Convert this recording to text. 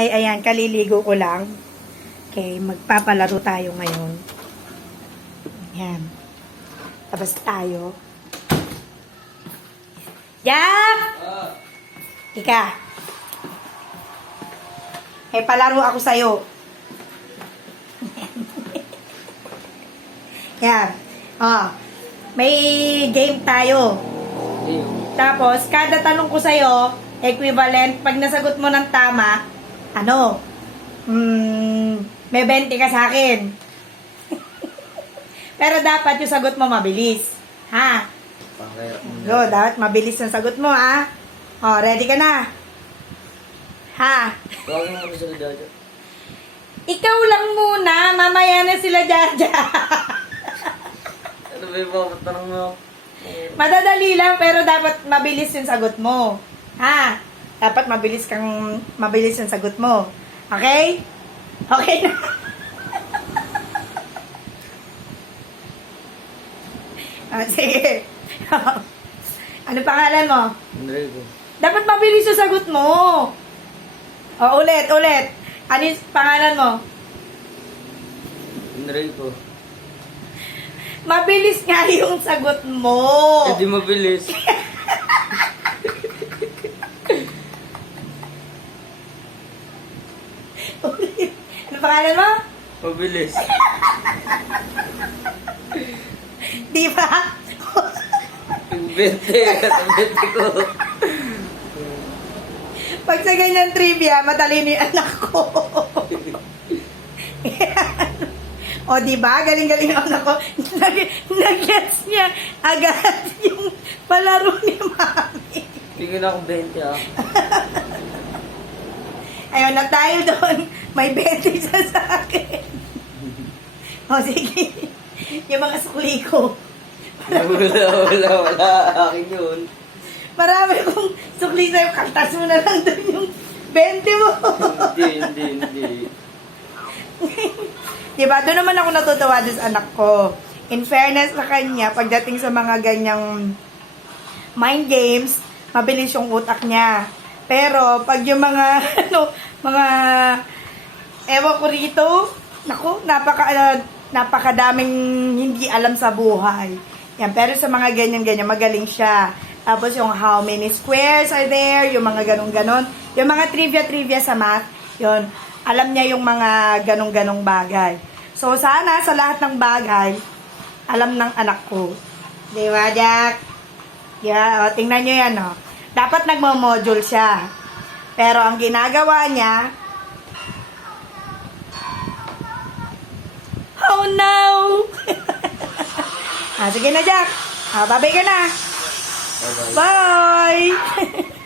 ay, ayan, kaliligo ko lang. Okay, magpapalaro tayo ngayon. Ayan. Tapos tayo. Jack! Ika. May palaro ako sa'yo. Yan. Oh, may game tayo. Tapos, kada tanong ko sa'yo, equivalent, pag nasagot mo ng tama, ano? May 20 ka sa akin. Pero dapat yung sagot mo mabilis. Ha? Go, dapat mabilis yung sagot mo, ha? Oh, ready ka na? Ha? Tawagin mo kami sila Jaja. Ikaw lang muna, mamaya na sila Jaja. Ano ba yung mga tanong mo? Madadali lang, pero dapat mabilis yung sagot mo. Ha? Dapat mabilis yung sagot mo. Okay? Okay na. Sige. Ano pangalan mo? Enrico. Dapat mabilis yung sagot mo. Ulit. Ano yung pangalan mo? Enrico. Mabilis nga yung sagot mo. Hindi mabilis. Ulit. Ano pangalan mo? Mabilis. Di ba? Yung 20. Kasabete ko. Pag sa ganyan trivia, matalino yung anak ko. O, di ba? Galing-galing yung anak ko. Nag-gets niya agad yung palaro ni Mami. Tingin ako 20 ah. Ayun na tayo doon. May 20 siya sa akin. O, sige. Yung mga sukli ko. Wala. Akin yun. Marami kong sukli sa'yo. Kaltas mo na lang doon yung 20 mo. Hindi. Diba? Doon naman ako natutuwa doon sa anak ko. In fairness sa kanya, pagdating sa mga ganyang mind games, mabilis yung utak niya. Pero, pag yung mga, ewan ko rito, naku, napakadaming hindi alam sa buhay. Yan, pero sa mga ganyan-ganyan, magaling siya. Tapos yung how many squares are there, yung mga ganon-ganon. Yung mga trivia sa math, yun, alam niya yung mga ganong-ganong bagay. So, sana sa lahat ng bagay, alam ng anak ko. Di ba, Jack? Yeah, o, tingnan nyo yan, o. Dapat nagmo-module siya. Pero ang ginagawa niya, oh no! Sige na, Jack. Babay ka na. Bye-bye. Bye!